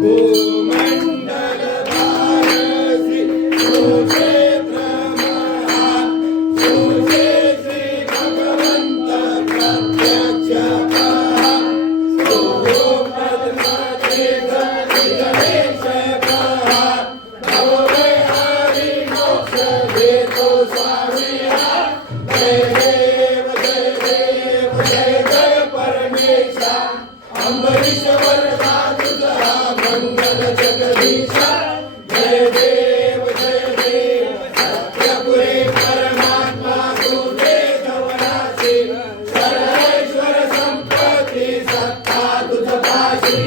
भूमंडल भारसी सुक्षेत्र महान सुचे श्री भगवंत प्रत्यक्ष पहा पद्मते गणेश पहा भवे हरि मोक्ष देतो स्वामी जय देव जय देव जय जय परमेशा अंबरीश वरदा तुझा मंगल जगदीशा जय देव सत्यपुरे परमात्मा तुझे जवळाशी सर्वेश्वर संपत्ती सत्ता तुझ पाशी